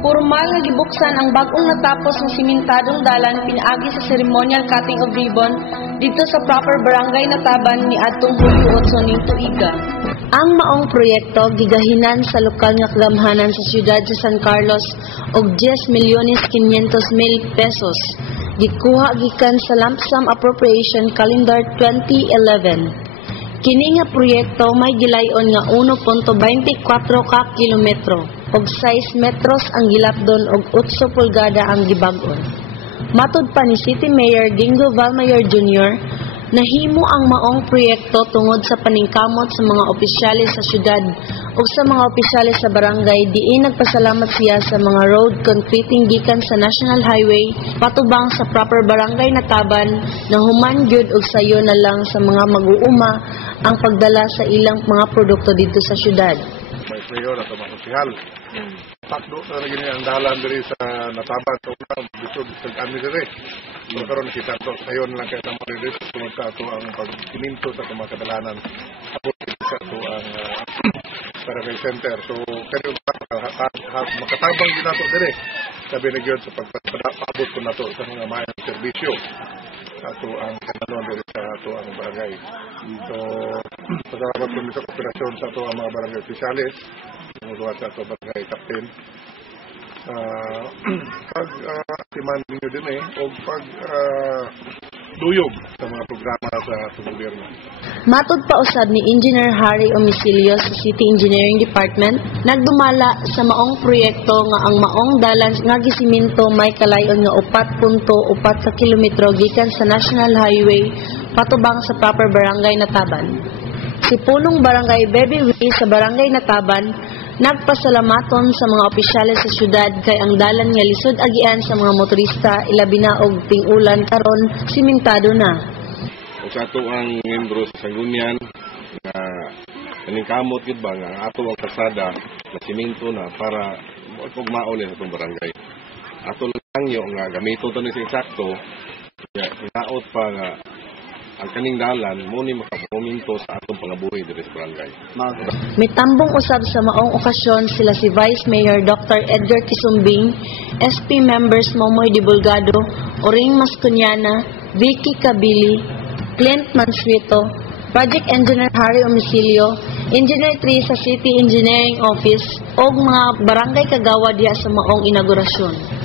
Formal nga gibuksan ang bag-ong natapos ng simentadong dalan pinaagi sa ceremonial cutting of ribbon dito sa proper barangay Nataban ni adtong Hulyo 8 ning tuiga. Ang maong proyekto gigahinan sa lokal nga kagamhanan sa siyudad sa San Carlos og 10,500,000 pesos. Gikuha gikan sa lump sum appropriation calendar 2011. Kini nga proyekto may gilayon nga 1.24 ka kilometro og 6 metros ang gilapdon og 8 pulgada ang gibag-on. Matud pa ni City Mayor Gingo Valmayor Jr., nahimo ang maong proyekto tungod sa paningkamot sa mga opisyalis sa syudad ug sa mga opisyalis sa barangay diin nagpasalamat siya sa mga road concreting gikan sa National Highway patubang sa proper barangay Nataban na human gyud og sayo na lang sa mga mag-uuma ang pagdala sa ilang mga produkto dito sa syudad. May mayor at mga opisyal. Takdo na lagi ang dalan diri sa Nataban so bisod sa kami diri. So karon kita to sayon lang kay tamo diri tungod sa ato ang pagkiminto sa mga kadalanan. Abot sa ato ang barangay center. So karon makatabang din nato diri. Sabi na gyud sa pagpaabot ko nato sa mga mayang serbisyo. Ato ang kananon diri sa ato ang barangay. So pasalamat ko sa kooperasyon sa ato ang mga barangay opisyalis. Mga sa ato barangay captain. Pag timan ninyo din o pag duyog sa mga programa sa gobyerno. Matod pa usab ni Engineer Harry Omicilio sa City Engineering Department, nagdumala sa maong proyekto nga ang maong dalan nga gisiminto may kalayon nga 4.4 ka kilometro gikan sa National Highway patubang sa proper barangay Nataban. Si punong barangay Baby Wee sa barangay Nataban nagpasalamaton sa mga opisyalis sa syudad kay ang dalan nga lisod agian sa mga motorista ilabi na og ting-ulan karon simentado na. Sa ato ang membro sa Sanggunian nga kaningkamot gid ba nga ato ang kalsada na simento na para pugmaon sa atong barangay. Ato lang yo nga gamiton to ni sakto kaya inaot pa nga ang kaning dalan mo ni makapominto sa atong pangabuhi diri sa barangay. Mitambong usab sa maong okasyon sila si Vice Mayor Dr. Edgar Kisumbing, SP members Momoy Dibulgado, Oring Mascuñana, Vicky Cabili, Clint Mansueto, Project Engineer Harry Omicilio, Engineer 3 sa City Engineering Office, o mga barangay kagawa diya sa maong inaugurasyon.